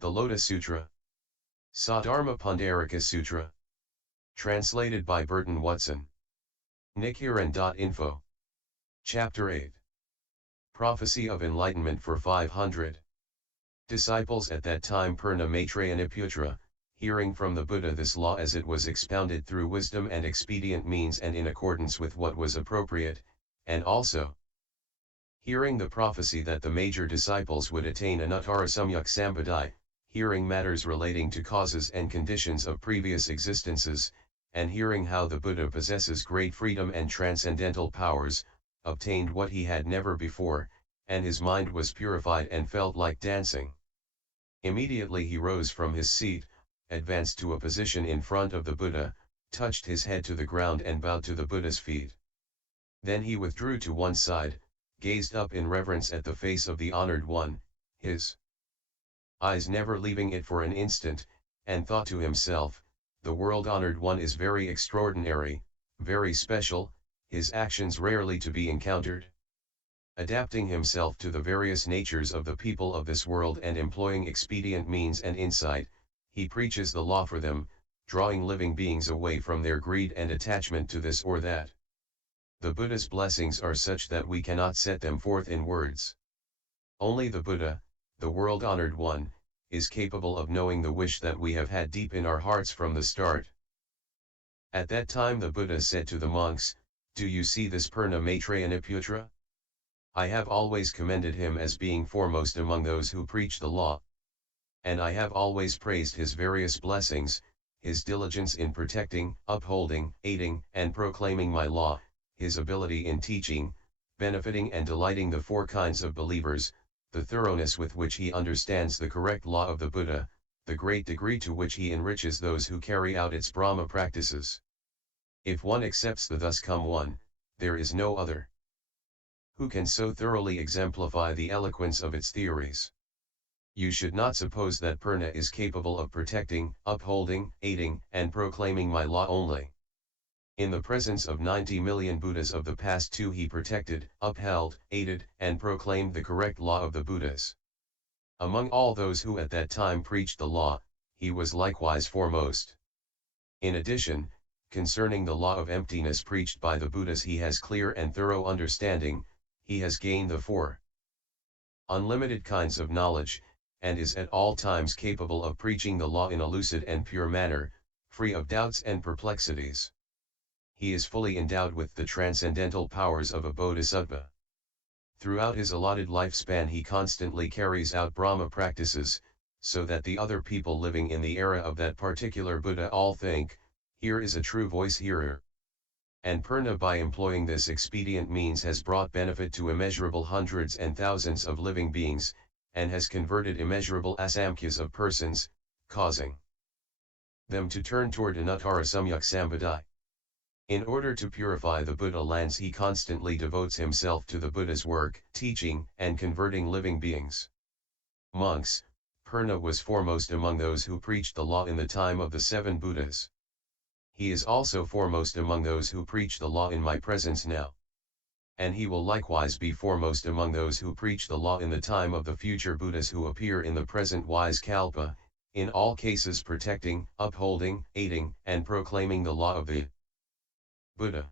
The Lotus Sutra. Dharma Pundarika Sutra. Translated by Burton Watson. Nichiren.info. Chapter 8. Prophecy of Enlightenment for 500. Disciples at that time Purna Maitrayaniputra, hearing from the Buddha this law as it was expounded through wisdom and expedient means and in accordance with what was appropriate, and also hearing the prophecy that the major disciples would attain asamkhyas, hearing matters relating to causes and conditions of previous existences, and hearing how the Buddha possesses great freedom and transcendental powers, obtained what he had never before, and his mind was purified and felt like dancing. Immediately he rose from his seat, advanced to a position in front of the Buddha, touched his head to the ground and bowed to the Buddha's feet. Then he withdrew to one side, gazed up in reverence at the face of the honored one, his eyes never leaving it for an instant, and thought to himself, the world-honored one is very extraordinary, very special, his actions rarely to be encountered. Adapting himself to the various natures of the people of this world and employing expedient means and insight, he preaches the law for them, drawing living beings away from their greed and attachment to this or that. The Buddha's blessings are such that we cannot set them forth in words. Only the Buddha, the world-honored one, is capable of knowing the wish that we have had deep in our hearts from the start. At that time the Buddha said to the monks, "Do you see this Purna Maitrayaniputra? I have always commended him as being foremost among those who preach the law. And I have always praised his various blessings, his diligence in protecting, upholding, aiding, and proclaiming my law, his ability in teaching, benefiting and delighting the four kinds of believers, the thoroughness with which he understands the correct law of the Buddha, the great degree to which he enriches those who carry out its Brahma practices. If one accepts the thus come one, there is no other who can so thoroughly exemplify the eloquence of its theories. You should not suppose that Purna is capable of protecting, upholding, aiding, and proclaiming my law only. In the presence of 90 million Buddhas of the past too he protected, upheld, aided, and proclaimed the correct law of the Buddhas. Among all those who at that time preached the law, he was likewise foremost. In addition, concerning the law of emptiness preached by the Buddhas he has clear and thorough understanding, he has gained the four unlimited kinds of knowledge, and is at all times capable of preaching the law in a lucid and pure manner, free of doubts and perplexities. He is fully endowed with the transcendental powers of a bodhisattva. Throughout his allotted lifespan he constantly carries out Brahma practices, so that the other people living in the era of that particular Buddha all think, here is a true voice hearer. And Purna by employing this expedient means has brought benefit to immeasurable hundreds and thousands of living beings, and has converted immeasurable asamkhyas of persons, causing them to turn toward anuttara. In order to purify the Buddha lands he constantly devotes himself to the Buddha's work, teaching, and converting living beings. Monks, Purna was foremost among those who preached the law in the time of the 7 Buddhas. He is also foremost among those who preach the law in my presence now. And he will likewise be foremost among those who preach the law in the time of the future Buddhas who appear in the present wise kalpa, in all cases protecting, upholding, aiding, and proclaiming the law of the Buddha.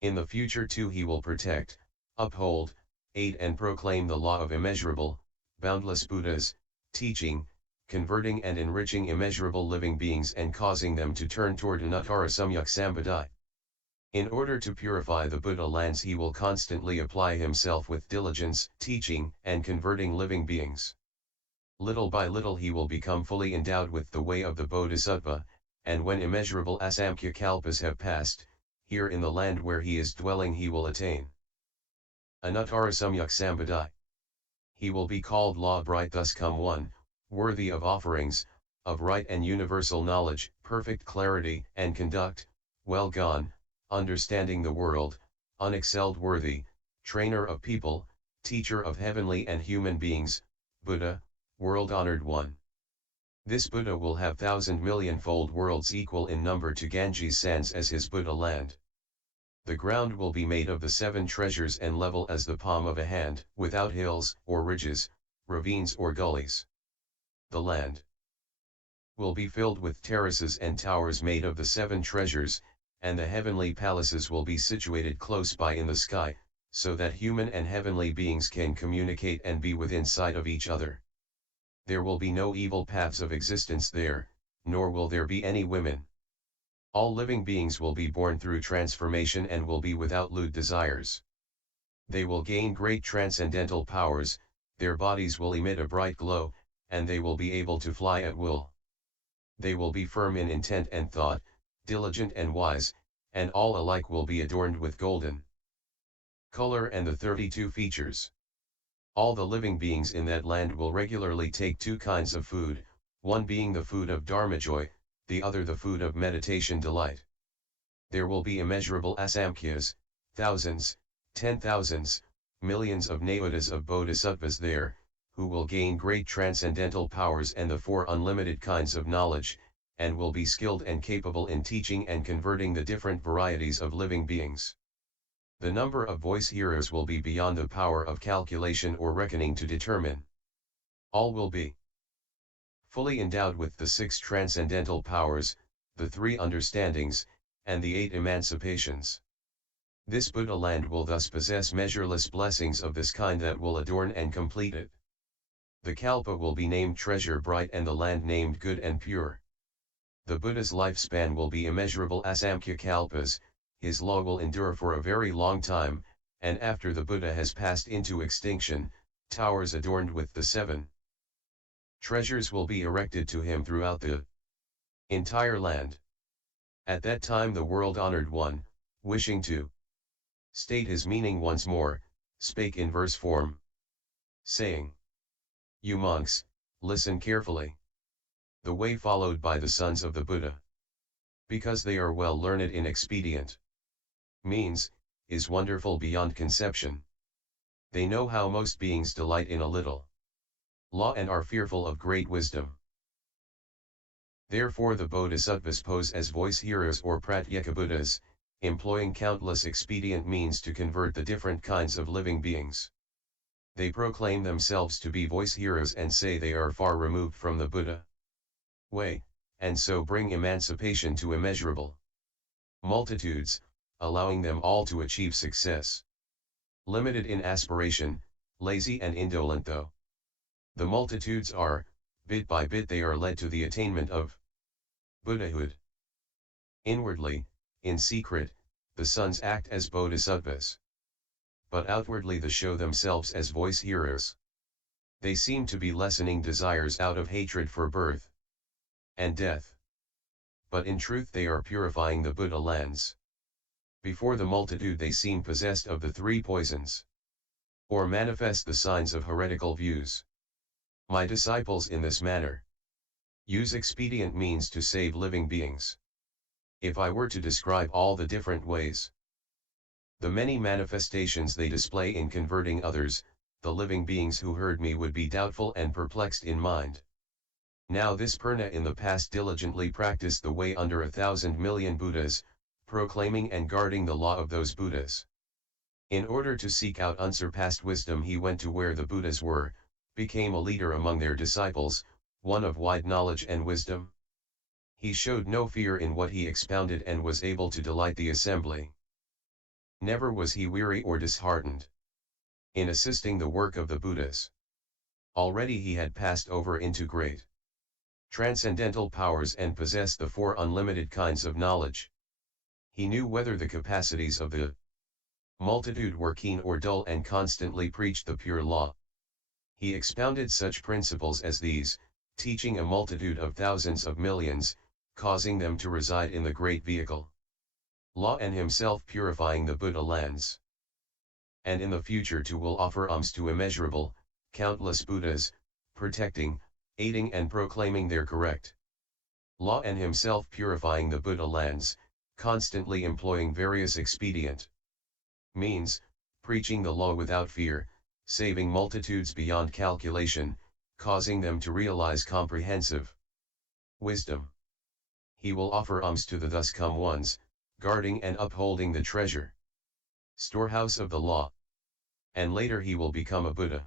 In the future too he will protect, uphold, aid and proclaim the law of immeasurable, boundless Buddhas, teaching, converting and enriching immeasurable living beings and causing them to turn toward anuttara. In order to purify the Buddha lands he will constantly apply himself with diligence, teaching, and converting living beings. Little by little he will become fully endowed with the way of the bodhisattva, and when immeasurable asamkhya kalpas have passed, here in the land where he is dwelling he will attain anuttara. He will be called law bright thus come one, worthy of offerings, of right and universal knowledge, perfect clarity and conduct, well gone, understanding the world, unexcelled worthy, trainer of people, teacher of heavenly and human beings, Buddha, world-honored one. This Buddha will have 1,000,000,000-fold worlds equal in number to Ganges sands as his Buddha land. The ground will be made of the 7 treasures and level as the palm of a hand, without hills, or ridges, ravines or gullies. The land will be filled with terraces and towers made of the 7 treasures, and the heavenly palaces will be situated close by in the sky, so that human and heavenly beings can communicate and be within sight of each other. There will be no evil paths of existence there, nor will there be any women. All living beings will be born through transformation and will be without lewd desires. They will gain great transcendental powers, their bodies will emit a bright glow, and they will be able to fly at will. They will be firm in intent and thought, diligent and wise, and all alike will be adorned with golden color and the 32 features. All the living beings in that land will regularly take 2 kinds of food, one being the food of Dharma joy, the other the food of meditation delight. There will be immeasurable asamkhyas, thousands, 10,000s, millions of nayutas of bodhisattvas there, who will gain great transcendental powers and the 4 unlimited kinds of knowledge, and will be skilled and capable in teaching and converting the different varieties of living beings. The number of voice hearers will be beyond the power of calculation or reckoning to determine. All will be fully endowed with the 6 transcendental powers, the 3 understandings, and the 8 emancipations. This Buddha land will thus possess measureless blessings of this kind that will adorn and complete it. The kalpa will be named treasure bright and the land named good and pure. The Buddha's lifespan will be immeasurable asamkhya kalpas, his law will endure for a very long time, and after the Buddha has passed into extinction, towers adorned with the 7 treasures will be erected to him throughout the entire land. At that time the world-honored one, wishing to state his meaning once more, spake in verse form, saying, "You monks, listen carefully. The way followed by the sons of the Buddha, because they are well learned in expedient means, is wonderful beyond conception. They know how most beings delight in a little law and are fearful of great wisdom. Therefore the bodhisattvas pose as voice hearers or pratyeka Buddhas, employing countless expedient means to convert the different kinds of living beings. They proclaim themselves to be voice hearers and say they are far removed from the Buddha way, and so bring emancipation to immeasurable multitudes, allowing them all to achieve success. Limited in aspiration, lazy and indolent though the multitudes are, bit by bit they are led to the attainment of Buddhahood. Inwardly, in secret, the sons act as bodhisattvas. But outwardly they show themselves as voice hearers. They seem to be lessening desires out of hatred for birth and death. But in truth they are purifying the Buddha lands. Before the multitude they seem possessed of the 3 poisons, or manifest the signs of heretical views. My disciples in this manner use expedient means to save living beings. If I were to describe all the different ways, the many manifestations they display in converting others, the living beings who heard me would be doubtful and perplexed in mind. Now this Purna in the past diligently practiced the way under 1,000 million Buddhas, proclaiming and guarding the law of those Buddhas. In order to seek out unsurpassed wisdom he went to where the Buddhas were, became a leader among their disciples, one of wide knowledge and wisdom. He showed no fear in what he expounded and was able to delight the assembly. Never was he weary or disheartened in assisting the work of the Buddhas. Already he had passed over into great transcendental powers and possessed the 4 unlimited kinds of knowledge. He knew whether the capacities of the multitude were keen or dull and constantly preached the pure law. He expounded such principles as these, teaching a multitude of thousands of millions, causing them to reside in the great vehicle law and himself purifying the Buddha lands. And in the future too will offer alms to immeasurable, countless Buddhas, protecting, aiding and proclaiming their correct law and himself purifying the Buddha lands, constantly employing various expedient means, preaching the law without fear, saving multitudes beyond calculation, causing them to realize comprehensive wisdom. He will offer alms to the thus come ones, guarding and upholding the treasure storehouse of the law. And later he will become a Buddha,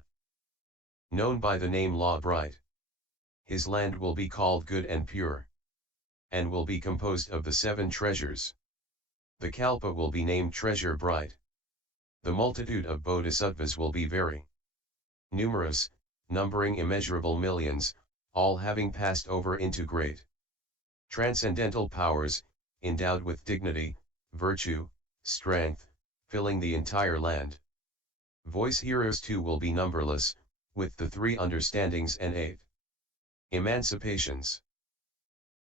known by the name Law Bright. His land will be called good and pure, and will be composed of the 7 treasures. The kalpa will be named treasure bright. The multitude of bodhisattvas will be very numerous, numbering immeasurable millions, all having passed over into great transcendental powers, endowed with dignity, virtue, strength, filling the entire land. Voice hearers too will be numberless, with the 3 understandings and 8 emancipations.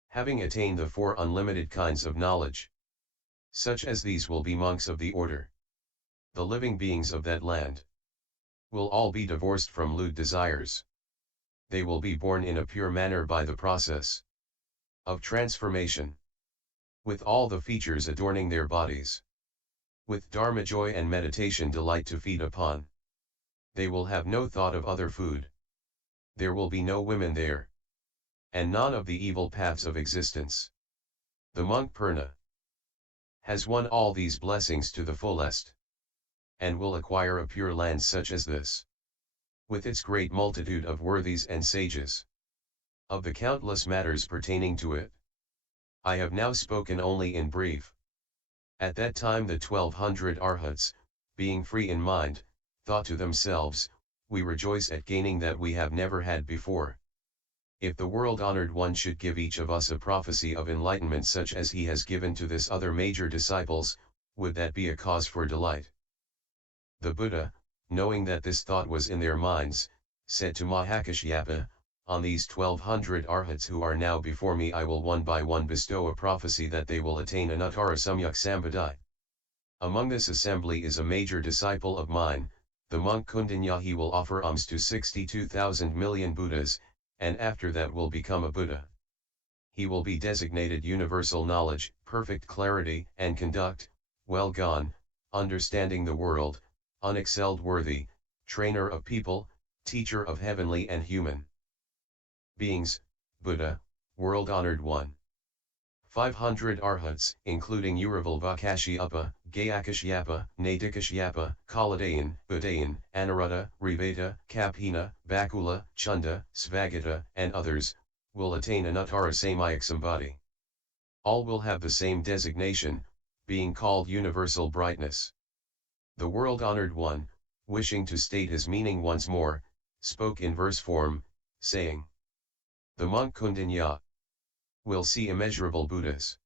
Having attained the 4 unlimited kinds of knowledge, such as these will be monks of the order. The living beings of that land will all be divorced from lewd desires. They will be born in a pure manner by the process of transformation, with all the features adorning their bodies, with Dharma joy and meditation delight to feed upon. They will have no thought of other food. There will be no women there, and none of the evil paths of existence. The monk Purna has won all these blessings to the fullest, and will acquire a pure land such as this, with its great multitude of worthies and sages. Of the countless matters pertaining to it, I have now spoken only in brief. At that time the 1200 arhats, being free in mind, thought to themselves, we rejoice at gaining that we have never had before. If the world-honored one should give each of us a prophecy of enlightenment such as he has given to this other major disciples, would that be a cause for delight? The Buddha, knowing that this thought was in their minds, said to Mahakashyapa, on these 1200 arhats who are now before me I will one by one bestow a prophecy that they will attain anuttara samyak sambadhi. Among this assembly is a major disciple of mine, the monk Kundanya. He will offer alms to 62,000 million Buddhas, and after that will become a Buddha. He will be designated universal knowledge, perfect clarity and conduct, well gone, understanding the world, unexcelled worthy, trainer of people, teacher of heavenly and human beings, Buddha, world-honored one. 500 arhats, including Uravalvakashyapa, Gayakashyapa, Nadikashyapa, Kaladayan, Budayan, Anuruddha, Riveta, Kapina, Bakula, Chunda, Svagata, and others, will attain anuttara samyak sambadhi. All will have the same designation, being called universal brightness. The world-honored one, wishing to state his meaning once more, spoke in verse form, saying, the monk Kundanya will see immeasurable Buddhas,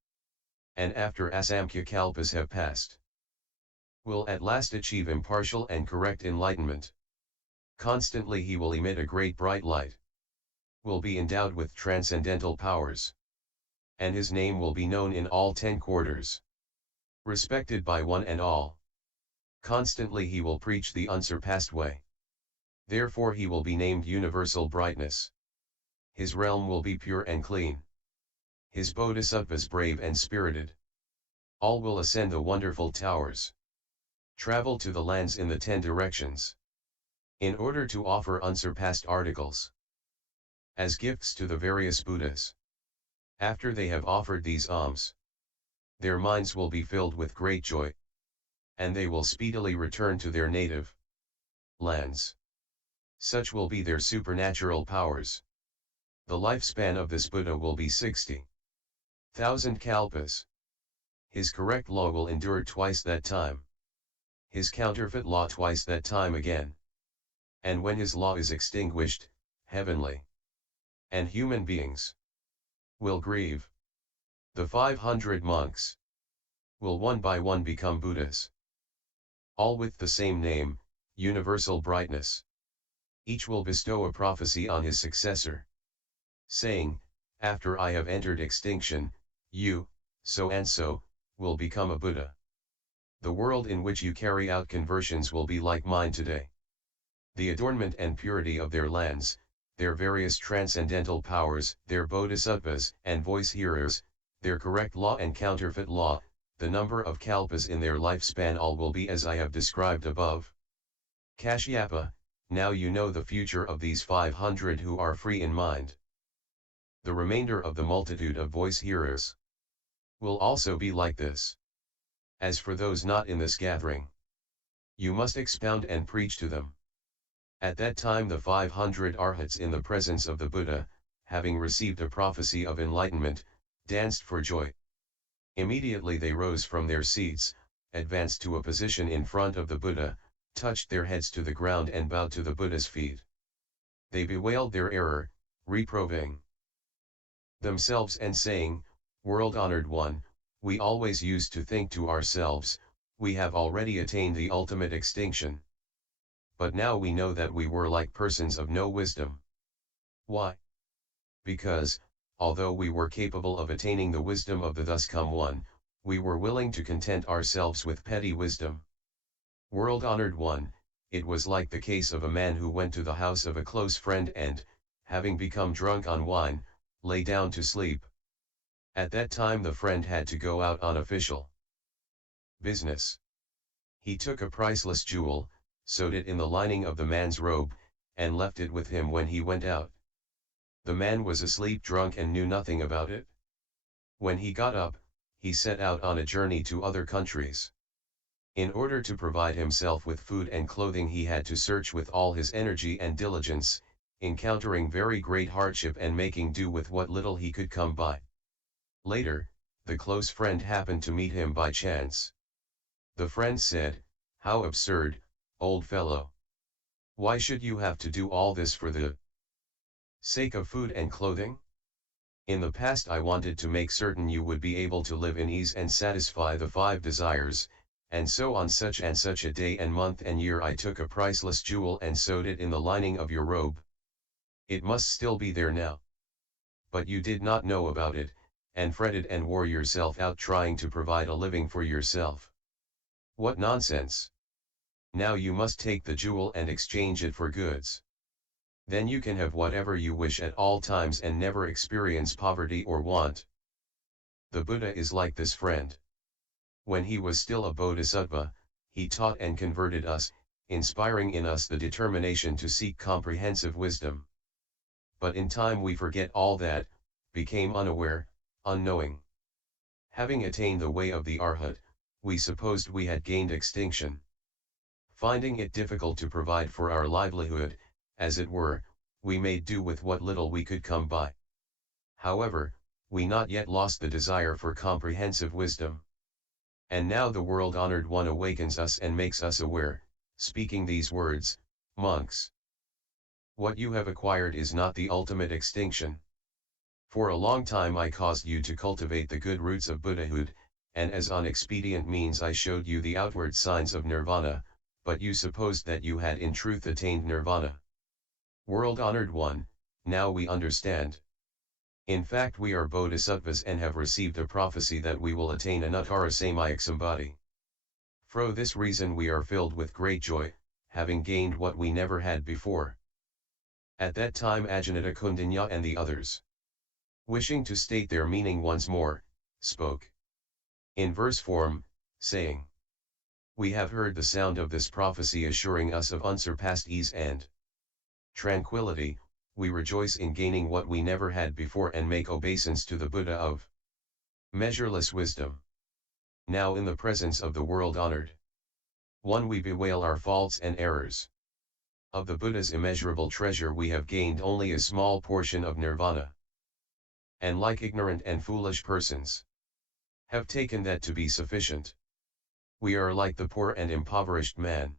and after asamkhya kalpas have passed, will at last achieve impartial and correct enlightenment. Constantly he will emit a great bright light, will be endowed with transcendental powers, and his name will be known in all 10 quarters, respected by one and all. Constantly he will preach the unsurpassed way. Therefore he will be named universal brightness. His realm will be pure and clean. His bodhisattvas brave and spirited. All will ascend the wonderful towers, travel to the lands in the 10 directions, in order to offer unsurpassed articles as gifts to the various Buddhas. After they have offered these alms, their minds will be filled with great joy, and they will speedily return to their native lands. Such will be their supernatural powers. The lifespan of this Buddha will be 60,000 kalpas. His correct law will endure twice that time. His counterfeit law twice that time again. And when his law is extinguished, heavenly and human beings will grieve. The 500 monks will one by one become Buddhas, all with the same name, universal brightness. Each will bestow a prophecy on his successor, saying, after I have entered extinction, you, so and so, will become a Buddha. The world in which you carry out conversions will be like mine today. The adornment and purity of their lands, their various transcendental powers, their bodhisattvas and voice hearers, their correct law and counterfeit law, the number of kalpas in their lifespan, all will be as I have described above. Kashyapa, now you know the future of these 500 who are free in mind. The remainder of the multitude of voice hearers will also be like this. As for those not in this gathering, you must expound and preach to them. At that time the 500 arhats in the presence of the Buddha, having received a prophecy of enlightenment, danced for joy. Immediately they rose from their seats, advanced to a position in front of the Buddha, touched their heads to the ground and bowed to the Buddha's feet. They bewailed their error, reproving themselves and saying, "World-honored one, we always used to think to ourselves, we have already attained the ultimate extinction. But now we know that we were like persons of no wisdom." Why? Because, although we were capable of attaining the wisdom of the thus come one, we were willing to content ourselves with petty wisdom. World-honored one, it was like the case of a man who went to the house of a close friend and, having become drunk on wine, lay down to sleep. At that time the friend had to go out on official business. He took a priceless jewel, sewed it in the lining of the man's robe, and left it with him when he went out. The man was asleep drunk and knew nothing about it. When he got up, he set out on a journey to other countries. In order to provide himself with food and clothing he had to search with all his energy and diligence, encountering very great hardship and making do with what little he could come by. Later, the close friend happened to meet him by chance. The friend said, "How absurd, old fellow! Why should you have to do all this for the sake of food and clothing? In the past I wanted to make certain you would be able to live in ease and satisfy the 5 desires, and so on such and such a day and month and year I took a priceless jewel and sewed it in the lining of your robe. It must still be there now. But you did not know about it, and fretted and wore yourself out trying to provide a living for yourself. What nonsense! Now you must take the jewel and exchange it for goods. Then you can have whatever you wish at all times and never experience poverty or want." The Buddha is like this friend. When he was still a bodhisattva, he taught and converted us, inspiring in us the determination to seek comprehensive wisdom. But in time we forget all that, became unaware, unknowing. Having attained the way of the Arhat, we supposed we had gained extinction. Finding it difficult to provide for our livelihood, as it were, we made do with what little we could come by. However, we not yet lost the desire for comprehensive wisdom. And now the world-honored one awakens us and makes us aware, speaking these words, "Monks, what you have acquired is not the ultimate extinction. For a long time I caused you to cultivate the good roots of Buddhahood, and as on expedient means I showed you the outward signs of nirvana, but you supposed that you had in truth attained nirvana. World-honored one, now we understand. In fact we are bodhisattvas and have received a prophecy that we will attain anuttara samyaksambuddhi. For this reason we are filled with great joy, having gained what we never had before." At that time Ajahata Kundinya and the others, wishing to state their meaning once more, spoke in verse form, saying, "We have heard the sound of this prophecy assuring us of unsurpassed ease and tranquility. We rejoice in gaining what we never had before and make obeisance to the Buddha of measureless wisdom. Now in the presence of the world-honored one we bewail our faults and errors. Of the Buddha's immeasurable treasure we have gained only a small portion of nirvana. And like ignorant and foolish persons, have taken that to be sufficient. We are like the poor and impoverished man,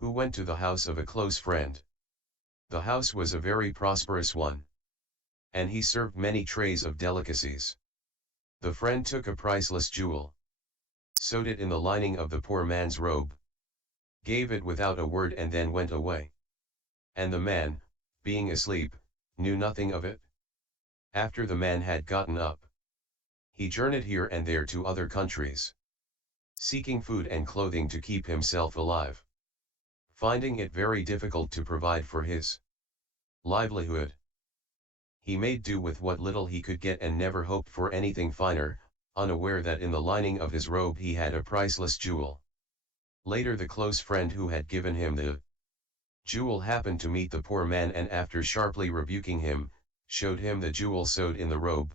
who went to the house of a close friend. The house was a very prosperous one, and he served many trays of delicacies. The friend took a priceless jewel, sewed it in the lining of the poor man's robe, gave it without a word and then went away. And the man, being asleep, knew nothing of it. After the man had gotten up, he journeyed here and there to other countries, seeking food and clothing to keep himself alive. Finding it very difficult to provide for his livelihood, he made do with what little he could get and never hoped for anything finer, unaware that in the lining of his robe he had a priceless jewel. Later the close friend who had given him the jewel happened to meet the poor man and after sharply rebuking him, showed him the jewel sewed in the robe.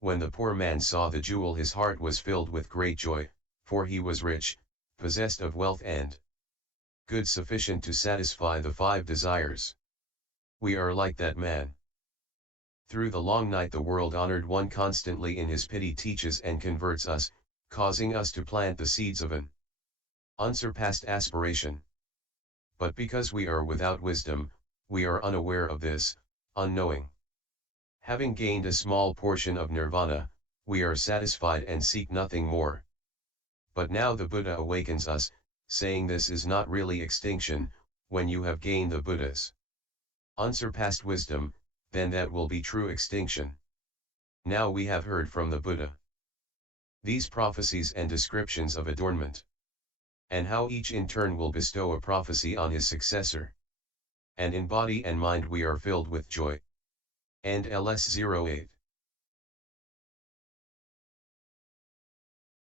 When the poor man saw the jewel his heart was filled with great joy, for he was rich, possessed of wealth and goods sufficient to satisfy the 5 desires. We are like that man. Through the long night the world honored one constantly in his pity teaches and converts us, causing us to plant the seeds of an unsurpassed aspiration. But because we are without wisdom, we are unaware of this, unknowing. Having gained a small portion of nirvana, we are satisfied and seek nothing more. But now the Buddha awakens us, saying this is not really extinction. When you have gained the Buddha's unsurpassed wisdom, then that will be true extinction. Now we have heard from the Buddha these prophecies and descriptions of adornment, and how each in turn will bestow a prophecy on his successor. And in body and mind we are filled with joy. And LS 08.